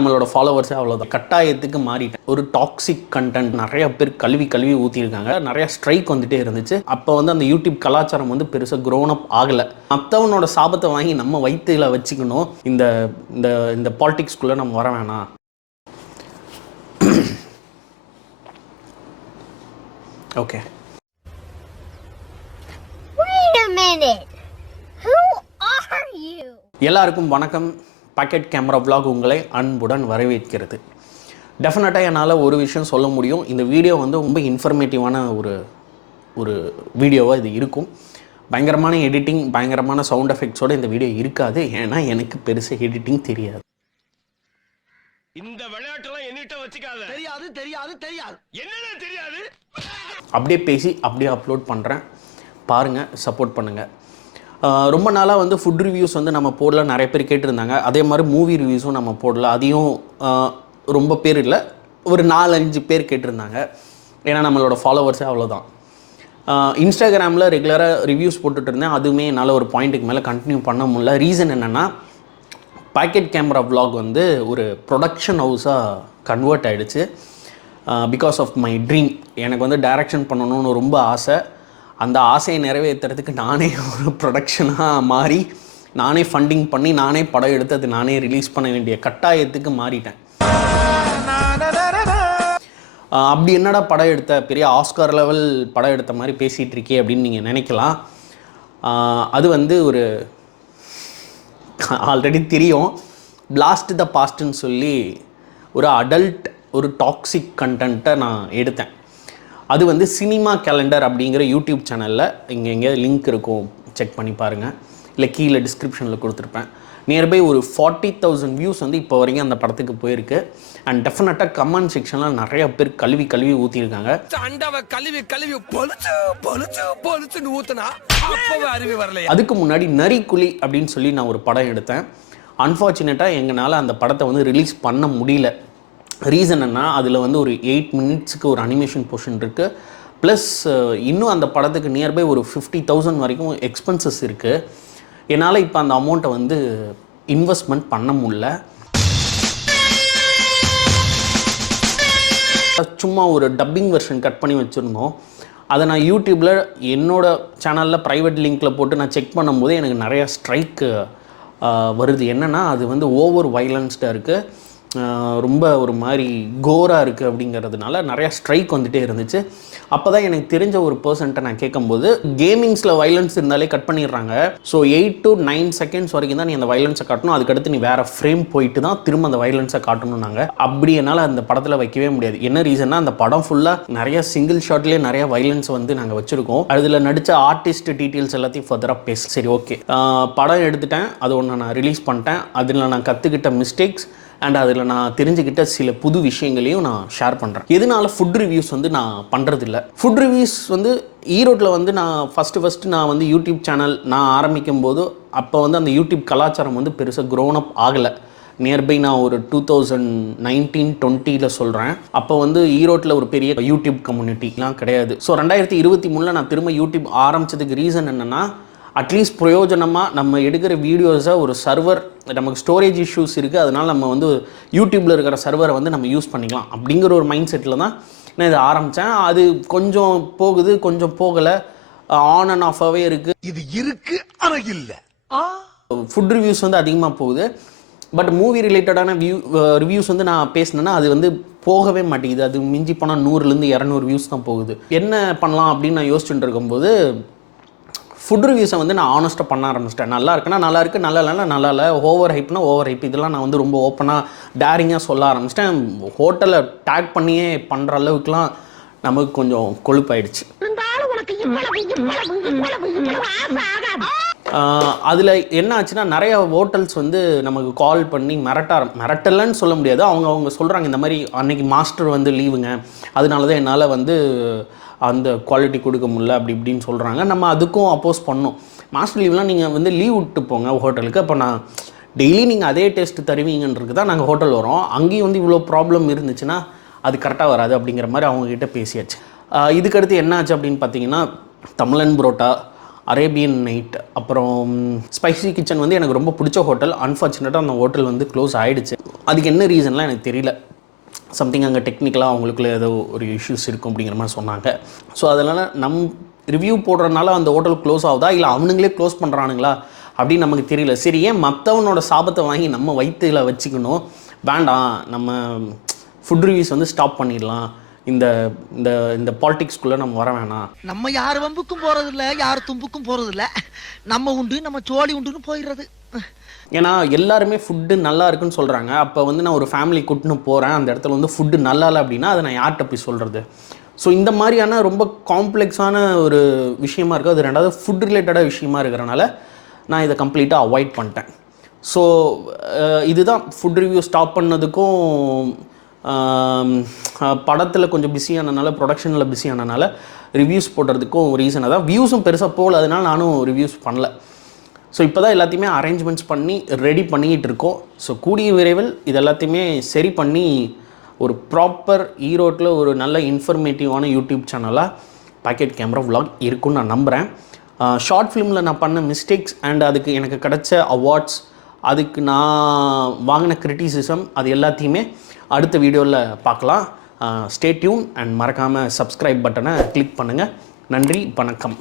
நம்மளோட ஃபாலோவர்ஸே அவ்வளோதான். கட்டாயத்துக்கு மாறிட்டேன். ஒரு டாக்ஸிக் கண்டென்ட் நிறைய பேர் கழுவி ஊற்றிருக்காங்க. நிறைய ஸ்ட்ரைக் வந்துட்டே இருந்துச்சு. அப்போ வந்து அந்த யூடியூப் கலாச்சாரம் வந்து பெருசாக க்ரோன் அப் ஆகலை. மற்றவனோட சாபத்தை வாங்கி நம்ம வயிற்றுல வச்சுக்கணும். இந்த இந்த இந்த பாலிடிக்ஸ்குள்ளே நம்ம வர வேணாம். ஓகே, எல்லாருக்கும் வணக்கம். பாக்கெட் கேமரா vlog உங்களை அன்புடன் வரவேற்கிறது. டெஃபினட்டாக என்னால் ஒரு விஷயம் சொல்ல முடியும். இந்த வீடியோ வந்து ரொம்ப இன்ஃபர்மேட்டிவான ஒரு வீடியோவாக இது இருக்கும். பயங்கரமான எடிட்டிங், பயங்கரமான சவுண்ட் எஃபெக்ட்ஸோடு இந்த வீடியோ இருக்காது. ஏன்னா எனக்கு பெருசாக எடிட்டிங் தெரியாது. இந்த விளையாட்டெல்லாம் என்னிட்ட வச்சுக்காத. தெரியாது தெரியாது தெரியாது என்னன்னு தெரியாது. அப்படியே பேசி அப்படியே அப்லோட் பண்ணுறேன். பாருங்கள், சப்போர்ட் பண்ணுங்கள். ரொம்ப நாளாக வந்து ஃபுட் ரிவ்யூஸ் வந்து நம்ம போடல, நிறைய பேர் கேட்டிருந்தாங்க. அதே மாதிரி மூவி ரிவ்யூஸும் நம்ம போடல. அதையும் ரொம்ப பேர் இல்லை, ஒரு 4-5 பேர் கேட்டிருந்தாங்க. ஏன்னா நம்மளோட ஃபாலோவர்ஸே அவ்வளோதான். இன்ஸ்டாகிராமில் ரெகுலராக ரிவ்யூஸ் போட்டுட்டு இருந்தேன். அதுவுமே என்னால் ஒரு பாயிண்ட்டுக்கு மேலே கண்டினியூ பண்ண முடியல. ரீசன் என்னென்னா, பாக்கெட் கேமரா vlog வந்து ஒரு ப்ரொடக்ஷன் ஹவுஸாக கன்வெர்ட் ஆகிடுச்சு. Because of my dream. எனக்கு வந்து டைரக்ஷன் பண்ணணும்னு ரொம்ப ஆசை. அந்த ஆசையை நிறைவேற்றுறதுக்கு நானே ஒரு ப்ரொடக்ஷனாக மாறி, நானே ஃபண்டிங் பண்ணி, நானே படம் எடுத்து அது நானே ரிலீஸ் பண்ண வேண்டிய கட்டாயத்துக்கு மாறிட்டேன். அப்படி என்னடா படம் எடுத்த, பெரிய ஆஸ்கார் லெவல் படம் எடுத்த மாதிரி பேசிகிட்டு இருக்கே அப்படின்னு நீங்கள் நினைக்கலாம். அது வந்து ஒரு ஆல்ரெடி தெரியும், பிளாஸ்ட் த பாஸ்ட்னு சொல்லி ஒரு அடல்ட், ஒரு டாக்ஸிக் கண்டென்ட்டை நான் எடுத்தேன். அது வந்து சினிமா கேலண்டர் அப்படிங்கிற யூடியூப் சேனலில் இங்கே எங்கேயாவது லிங்க் இருக்கும், செக் பண்ணி பாருங்கள். இல்லை கீழே டிஸ்கிரிப்ஷனில் கொடுத்துருப்பேன். நியர்பை ஒரு 40,000 வியூஸ் வந்து இப்போ வரைக்கும் அந்த படத்துக்கு போயிருக்கு. அண்ட் டெஃபினட்டாக கமெண்ட் செக்ஷனில் நிறைய பேர் கழுவி ஊற்றிருக்காங்க. அதுக்கு முன்னாடி நரிக்குழி அப்படின்னு சொல்லி நான் ஒரு படம் எடுத்தேன். அன்ஃபார்ச்சுனேட்டாக எங்களால் அந்த படத்தை வந்து ரிலீஸ் பண்ண முடியல. ரீசன் என்ன, அதில் வந்து ஒரு 8 மினிட்ஸுக்கு ஒரு அனிமேஷன் போர்ஷன் இருக்குது. ப்ளஸ் இன்னும் அந்த படத்துக்கு நியர்பை ஒரு 50,000 வரைக்கும் எக்ஸ்பென்சஸ் இருக்குது. என்னால் இப்போ அந்த அமௌண்ட்டை வந்து இன்வெஸ்ட்மெண்ட் பண்ண முடியல. சும்மா ஒரு டப்பிங் வெர்ஷன் கட் பண்ணி வச்சுருந்தோம். அதை நான் யூடியூப்பில் என்னோடய சேனலில் ப்ரைவேட் லிங்க்கில் போட்டு நான் செக் பண்ணும்போது எனக்கு நிறையா ஸ்ட்ரைக்கு வருது. என்னென்னா, அது வந்து ஓவர் வைலன்ஸ்டாக இருக்குது, ரொம்ப ஒரு மாதிரி கோராக இருக்குது அப்படிங்கிறதுனால நிறையா ஸ்ட்ரைக் வந்துகிட்டே இருந்துச்சு. அப்போ தான் எனக்கு தெரிஞ்ச ஒரு பர்சன்ட்டை நான் கேட்கும்போது, கேமிங்ஸில் வைலன்ஸ் இருந்தாலே கட் பண்ணிடுறாங்க. ஸோ 8 to 9 செகண்ட்ஸ் வரைக்கும் தான் நீ அந்த வைலன்ஸை காட்டணும். அதுக்கடுத்து நீ வேறு ஃப்ரேம் போயிட்டு தான் திரும்ப அந்த வைலன்ஸை காட்டணும். நாங்கள் அப்படி என்னால் அந்த படத்தில் வைக்கவே முடியாது. என்ன ரீசன்னா, அந்த படம் ஃபுல்லாக நிறைய சிங்கிள் ஷாட்லேயே நிறைய வைலன்ஸ் வந்து நாங்கள் வச்சுருக்கோம். அதில் நடித்த ஆர்டிஸ்ட் டீட்டெயில்ஸ் எல்லாத்தையும் ஃபர்தராக பேச. சரி, ஓகே, படம் எடுத்துட்டேன், அது ஒன்று நான் ரிலீஸ் பண்ணிட்டேன். அதில் நான் கற்றுக்கிட்ட மிஸ்டேக்ஸ் அண்ட் அதில் நான் தெரிஞ்சுக்கிட்ட சில புது விஷயங்களையும் நான் ஷேர் பண்ணுறேன். எதனால ஃபுட் ரிவ்யூஸ் வந்து நான் பண்ணுறதில்ல. ஃபுட் ரிவ்யூஸ் வந்து ஈரோட்டில் வந்து நான் ஃபஸ்ட்டு நான் வந்து யூடியூப் சேனல் நான் ஆரம்பிக்கும் போது அப்போ வந்து அந்த யூடியூப் கலாச்சாரம் வந்து பெருசாக க்ரோன் அப் ஆகலை. நியர்பை நான் ஒரு 2019-20 சொல்கிறேன். அப்போ வந்து ஈரோட்டில் ஒரு பெரிய யூடியூப் கம்யூனிட்டிலாம் கிடையாது. ஸோ 2023 நான் திரும்ப யூடியூப் ஆரம்பித்ததுக்கு ரீசன் என்னென்னா, அட்லீஸ்ட் பிரயோஜனமாக நம்ம எடுக்கிற வீடியோஸை ஒரு சர்வர், நமக்கு ஸ்டோரேஜ் இஷ்யூஸ் இருக்குது, அதனால் நம்ம வந்து யூடியூப்பில் இருக்கிற சர்வரை வந்து நம்ம யூஸ் பண்ணிக்கலாம் அப்படிங்கிற ஒரு மைண்ட் செட்டில் தான் நான் இதை ஆரம்பித்தேன். அது கொஞ்சம் போகுது, கொஞ்சம் போகலை, ஆன் அண்ட் ஆஃபாகவே இருக்குது. இது இருக்குது ஆனால் இல்லை. ஃபுட் ரிவ்யூஸ் வந்து அதிகமாக போகுது. பட் மூவி ரிலேட்டடான ரிவ்யூஸ் வந்து நான் பேசினேன்னா அது வந்து போகவே மாட்டேங்குது. அது மிஞ்சி போனால் 100-200 வியூஸ் தான் போகுது. என்ன பண்ணலாம் அப்படின்னு நான் யோசிச்சுட்டு இருக்கும்போது, ஃபுட் ரிவ்யூஸை வந்து நான் ஆனஸ்ட்டாக பண்ண ஆரம்பிச்சிட்டேன். நல்லா இருக்குன்னா நல்லா இருக்குது, நல்லா இல்லைன்னா நல்லா இல்லை, ஓவர் ஹைப்னா ஓவர் ஹைப். இதெல்லாம் நான் வந்து ரொம்ப ஓப்பனாக டேரிங்காக சொல்ல ஆரம்பிச்சிட்டேன். ஹோட்டலை டேக் பண்ணியே பண்ணுற அளவுக்குலாம் நமக்கு கொஞ்சம் கொழுப்பாயிடுச்சு. அதில் என்ன ஆச்சுன்னா, நிறைய ஹோட்டல்ஸ் வந்து நமக்கு கால் பண்ணி மிரட்டலன்னு சொல்ல முடியாது, அவங்க சொல்கிறாங்க இந்த மாதிரி அன்றைக்கி மாஸ்டர் வந்து லீவுங்க, அதனால தான் என்னால் வந்து அந்த குவாலிட்டி கொடுக்க முடியல அப்படி இப்படின்னு சொல்கிறாங்க. நம்ம அதுக்கும் அப்போஸ் பண்ணோம். மாஸ்டர் லீவ்லாம் நீங்கள் வந்து லீவ் விட்டு போங்க ஹோட்டலுக்கு. அப்போ நான் டெய்லி நீங்கள் அதே டேஸ்ட்டு தருவீங்கன்றது தான் நாங்கள் ஹோட்டல் வரோம். அங்கேயும் வந்து இவ்வளோ ப்ராப்ளம் இருந்துச்சுன்னா அது கரெக்டாக வராது அப்படிங்கிற மாதிரி அவங்கக்கிட்ட பேசியாச்சு. இதுக்கடுத்து என்ன ஆச்சு அப்படின்னு பார்த்தீங்கன்னா, தமிழன் புரோட்டா, அரேபியன் நைட், அப்புறம் ஸ்பைசி கிச்சன் வந்து எனக்கு ரொம்ப பிடிச்ச ஹோட்டல். அன்ஃபார்ச்சுனேட்டாக அந்த ஹோட்டல் வந்து க்ளோஸ் ஆகிடுச்சு. அதுக்கு என்ன ரீசன்லாம் எனக்கு தெரியல. சம்திங் அங்கே டெக்னிக்கலாக அவங்களுக்குள்ள ஏதோ ஒரு இஷ்யூஸ் இருக்கும் அப்படிங்கிற மாதிரி சொன்னாங்க. ஸோ அதனால் ரிவ்யூ போடுறதுனால அந்த ஹோட்டல் க்ளோஸ் ஆகுதா இல்லை அவனுங்களே க்ளோஸ் பண்ணுறானுங்களா அப்படின்னு நமக்கு தெரியல. சரி, ஏன் மற்றவனோட சாபத்தை வாங்கி நம்ம வயிற்றுல வச்சுக்கணும்? வேண்டாம், நம்ம ஃபுட் ரிவ்யூஸ் வந்து ஸ்டாப் பண்ணிடலாம். இந்த இந்த இந்த பாலிடிக்ஸ்குள்ளே நம்ம வர வேணாம். நம்ம யார் வம்புக்கும் போகிறதில்ல, யார் தும்புக்கும் போகிறதில்ல. நம்ம உண்டு நம்ம சோழி உண்டுன்னு போயிடுறது. ஏன்னா எல்லாருமே ஃபுட்டு நல்லா இருக்குன்னு சொல்கிறாங்க. அப்போ வந்து நான் ஒரு ஃபேமிலி கூட்டின்னு போகிறேன், அந்த இடத்துல வந்து ஃபுட்டு நல்லா இல்லை அப்படின்னா அதை நான் யார்கிட்ட போய் சொல்கிறது? ஸோ இந்த மாதிரியான ரொம்ப காம்ப்ளெக்ஸான ஒரு விஷயமா இருக்குது. அது ரெண்டாவது ஃபுட் ரிலேட்டடாக விஷயமா இருக்கிறனால நான் இதை கம்ப்ளீட்டாக அவாய்ட் பண்ணிட்டேன். ஸோ இதுதான் ஃபுட் ரிவ்யூ ஸ்டாப் பண்ணதுக்கும் படத்தில் கொஞ்சம் பிஸியானனால, ப்ரொடக்ஷனில் பிஸியானனால ரிவ்யூஸ் போடுறதுக்கும் ரீசன் அதான். வியூஸும் பெருசாக போகல, அதனால் நானும் ரிவ்யூஸ் பண்ணல. ஸோ இப்போ தான் எல்லாத்தையுமே அரேஞ்ச்மெண்ட்ஸ் பண்ணி ரெடி பண்ணிக்கிட்டு இருக்கோம். ஸோ கூடிய விரைவில் இது எல்லாத்தையுமே சரி பண்ணி ஒரு ப்ராப்பர் ஈரோட்டில் ஒரு நல்ல இன்ஃபர்மேட்டிவான யூடியூப் சேனலாக பாக்கெட் கேமரா விலாக் இருக்குன்னு நான் நம்புகிறேன். ஷார்ட் ஃபிலிமில் நான் பண்ண மிஸ்டேக்ஸ் அண்ட் அதுக்கு எனக்கு கிடைச்ச அவார்ட்ஸ், அதுக்கு நான் வாங்கின கிரிட்டிசிசம், அது எல்லாத்தையுமே அடுத்த வீடியோவில் பார்க்கலாம். ஸ்டே டியூன் அண்ட் மறக்காமல் சப்ஸ்கிரைப் பட்டனை கிளிக் பண்ணுங்கள். நன்றி, வணக்கம்.